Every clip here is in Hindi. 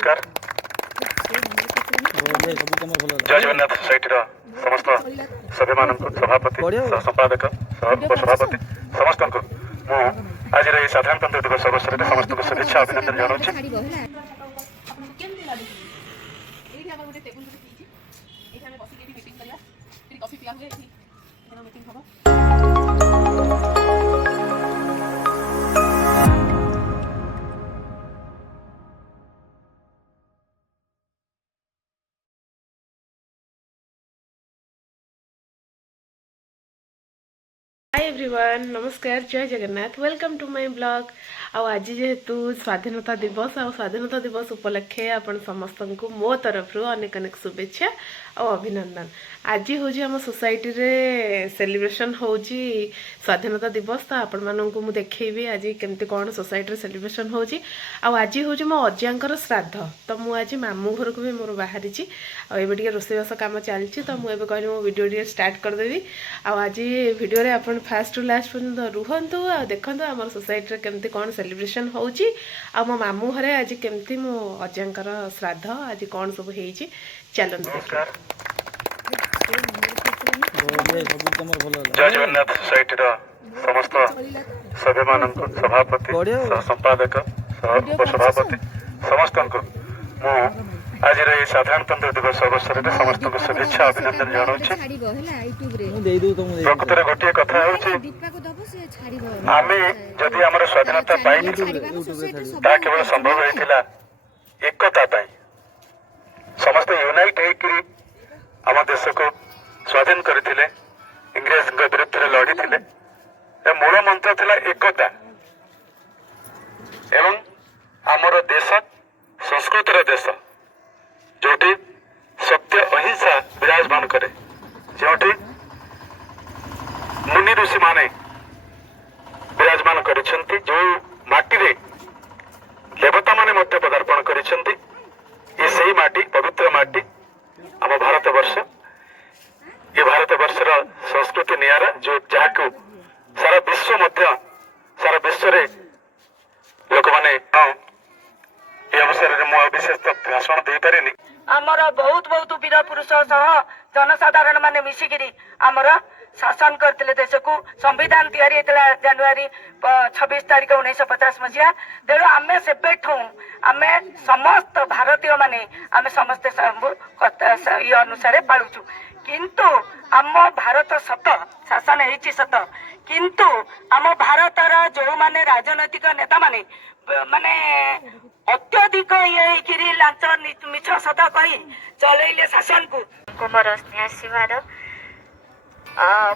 नमस्कार जय जगन्नाथ सोसाइटी समस्त सभ्य मान सभापति संपादक उपसभापति समस्त आज साधारणतंत्र दिवस अवसर में समस्त को शुभेच्छा अभिनंदन जनाऊँ। हाय एवरीवन नमस्कार जय Jagannath welcome to my blog. आज जेहेतु स्वाधीनता दिवस स्वाधीनता दिवस उपलक्षे आपण समस्त को मो तरफ अनेक अनेक शुभेच्छा और अभिनंदन। आज हूँ आम सोसाइटी रे सेलिब्रेशन हो स्वाधीनता दिवस तो आपण मानू मु देखी आज केमती कौन सोसाइटी सेलिब्रेशन हो आज हूँ मो अजांकर श्राद्ध तो मुझे आज मामू घर को भी मोर बाहरी आए रोषेईबास कम चलती तो मुझे कहली मो वीडियो स्टार्ट करदेवी। आज वीडियो रे आपण फास्ट टू लास्ट पर्यंत रुहतु आ देखु आम सोसाइटी केमती कौन सेलिब्रेशन हो मो मामू घरे आज केमती मो अजांकर श्राद्ध आज कौन सब हो चलते। जय जगन्नाथ सोसाइटी समस्त सभ्य मान सभापति संपादक उपसभापति समस्त आज साधारणतंत्र दिवस अवसर में समस्त को शुभेच्छा अभिनंदन जनाऊँ। प्रकृत गोटे कथा आम जदि आम स्वाधीनता पाई केवल संभव होता एकता समस्त यूनाइट होम देश को स्वाधीन करते इंग्रेज विरुद्ध लड़ी मूल मंत्र थिला एकता एवं आमर देश संस्कृतिर देश जोटी सत्य अहिंसा विराजमान करे जोटी मुनि ऋषि माने विराजमान करिसेंती जो माटी रे देवता माने मध्य पदार्पण करिसेंती ये सही माटी पवित्र माटी आम भारत वर्ष ये भारत वर्षर संस्कृति नियारा जो जहां सारा विश्व मध्य सारा विश्व रे लोक माने ये अवसर में मु विशेष भाषण दे पारेनी। आमर बहुत बहुत वीर पुरुष सह जनसाधारण माने मिसिकिरी आमर शासन करते देश को संविधान तैयारी होता जनवरी 26 तारीख 1950 मसीहा तेणु आम सेबेठू आम समस्त भारतीय माने आम समस्ते ये अनुसार पालुचु किंतु आम भारत सत शासन है सत किंतु आम भारतर जो माने राजनैतिक नेता माने माने अत्यधिक ये लांच मिछ सत कही चलैले शासन को मोर स्नेहाशीर्वाद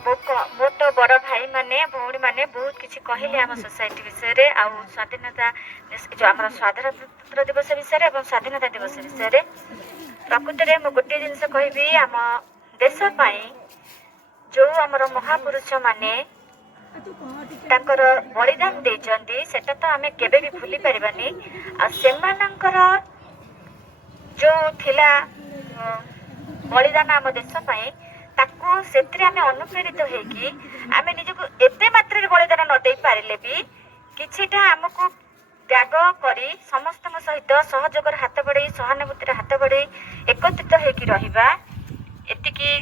मो तो बड़ भाई माने भौणी माने बहुत किसी कहले आम सोसाइटी विषय आ स्वाधीनता जो आम स्वाधीनता दिवस विषय और स्वाधीनता दिवस विषय प्रकृति में गोटे जिनस कहि आम देश जो आमर महापुरुष माने तांकर बलिदान देइचंदी सेटा तो आमे केबे भी भूली परिबानी आ सेमानंकर जो थिला बलिदान आम देश पई ताकू सेत्रे आमे अनुप्रेरित हेकी आमे निजको एते मात्रा बलिदान न देई पारिले भी किछिटा हमकु त्याग करी समस्त सहित सहयोगर हाथ बढ़े सहानुभूतिर हाथ बढ़े एकत्रित हेकी रहिबा एतिकी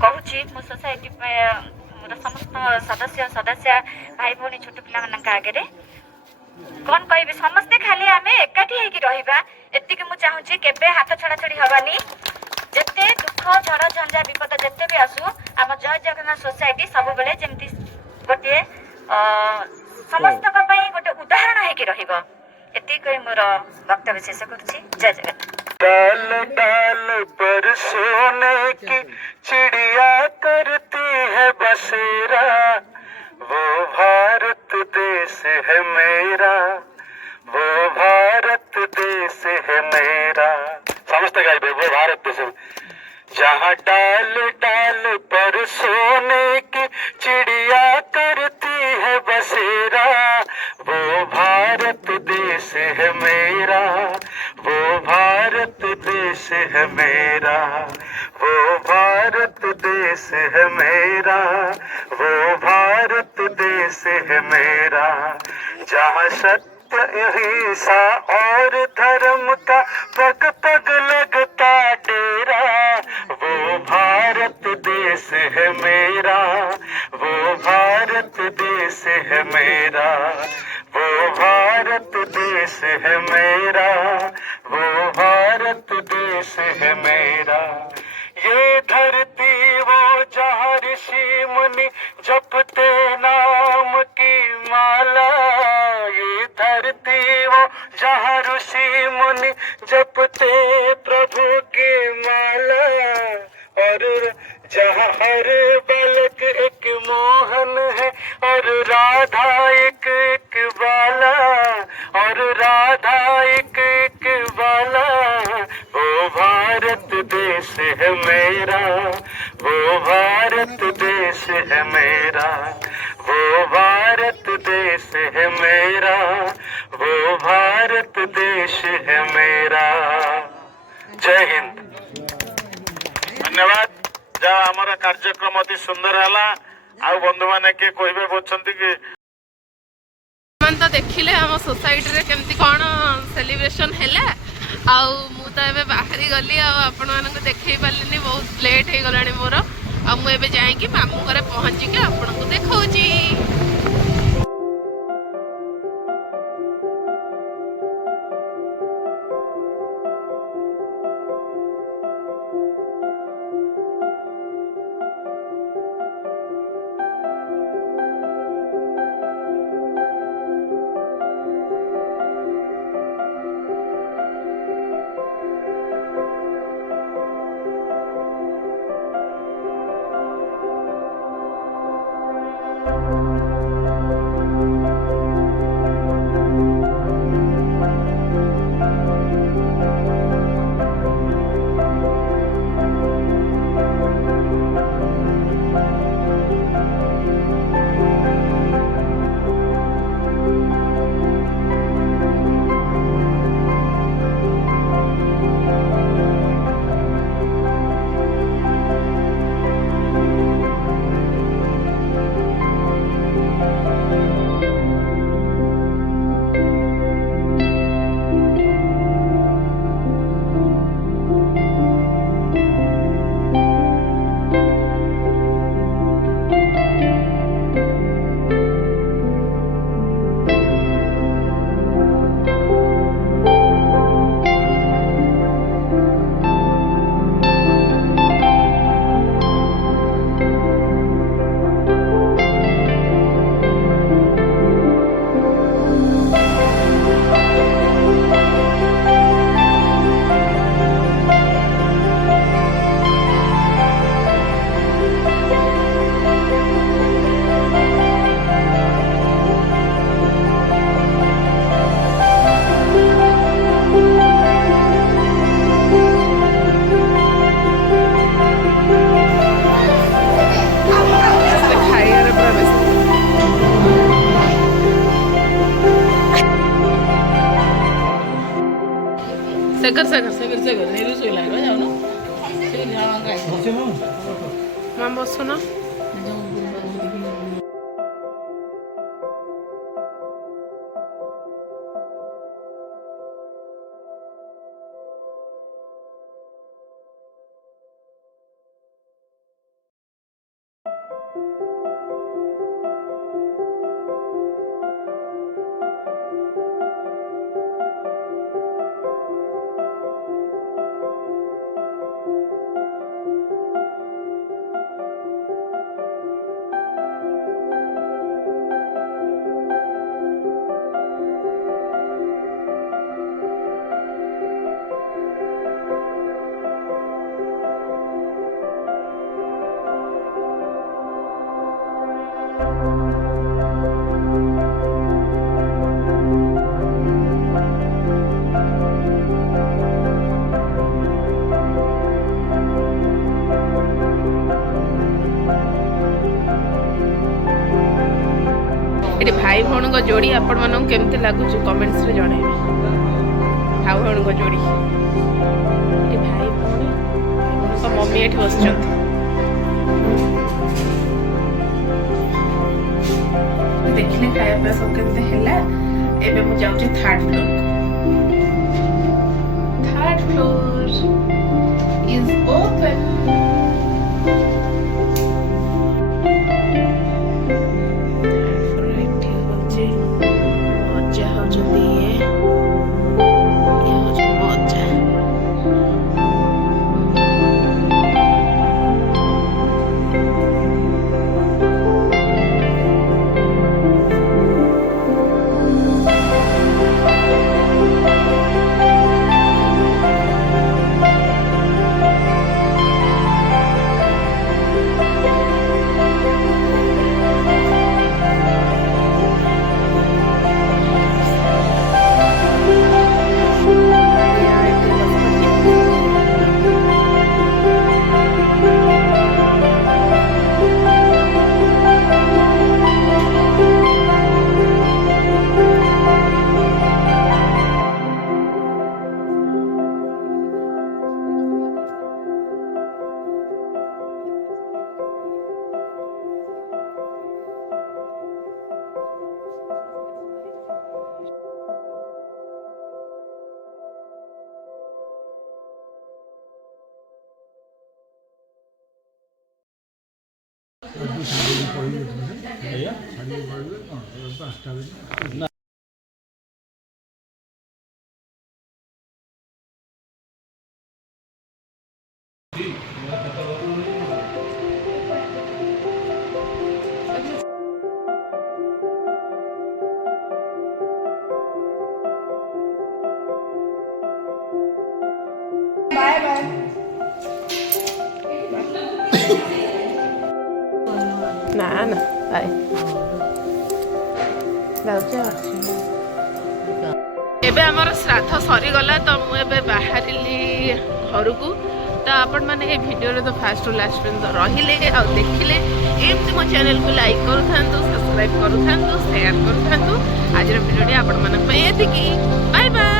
कहूची मो सोसाइटी समस्त सदस्य सदस्य भाई भौणी छोट पिला मानक आगे कौन कह समस्ते खाली आम एकाठी होगी रहा एति मुझे चाहूँगी केबे हाथ छड़ा छड़ी हवानी जिते दुख झड़ झंझा विपद जिते भी आसू आम जय जगन्नाथ सोसाइटी सब बेले जमती गोटे समस्त गोटे उदाहरण होगी रही मोर वक्तव्य शेष करुच्ची। जय जगन्नाथ। डाल डाल पर सोने की चिड़िया करती है बसेरा वो भारत देश है मेरा वो भारत देश है मेरा समझते गाइबे वो भारत देश जहाँ डाल डाल पर सोने की चिड़िया करती है बसेरा वो भारत देश है मेरा वो भारत देश है मेरा वो भारत देश है मेरा वो भारत देश है मेरा जहाँ सत्य अहिंसा और धर्म का पग पग लगता डेरा, वो भारत देश है मेरा, वो भारत देश है मेरा, वो भारत देश है मेरा, वो भारत देश है मेरा। ये धरती वो जहाँ ऋषि मुनि जपते नाम की माला, ये धरती वो जहाँ ऋषि मुनि जपते प्रभु की माला, और जहाँ हर बालक एक मोहन है और राधा एक एक बाला, और राधा एक एक बाला, वो भारत देश है मेरा, वो भारत देश है मेरा, वो भारत देश है मेरा, वो भारत देश है मेरा। जय हिंद। धन्यवाद। जहाँ हमारा कार्यक्रम अति सुंदर है। आ बंधु मैंने किए कहे बोलते कि तो देखिले आम सोसाइटी रे केमती कौन सेलिब्रेशन है आउ मु तो एबे बाहरी गली आपण मानक देखै पारलिनी बहुत लेट हो गलानी मोर आ मु एबे जाई मामू घरे पहुँची के आपण को देखौची। सेकर सेकर सेकर सेकर नेहरू सोई लागो जाओ ना से जावा गाय मां बसो ना ये भाई भौणी को जोड़ी आपण मानक केमती लगुच कमेंट्स रे जणेबे। भाई भौणी को जोड़ी ये भाई भौणी तो मम्मी एठी बसचंती देखले खाया पे सब केमते हैला एबे मु जाउची थर्ड फ्लोर इज ओपन मजा होचंदी ये होचन मजा ना ना बाय एबे हमर श्राद्ध सरी गला तो मु एबे बाहरिली घर को तो आपण माने ए वीडियो रे तो फास्ट टू लास्ट पर्यंत रहिले आ देखिले एमती मो चैनल को लाइक करू थांतु सब्सक्राइब करू थांतु शेयर करू थांतु आज वीडियो आपण माने पे एतिकी बाय बाय।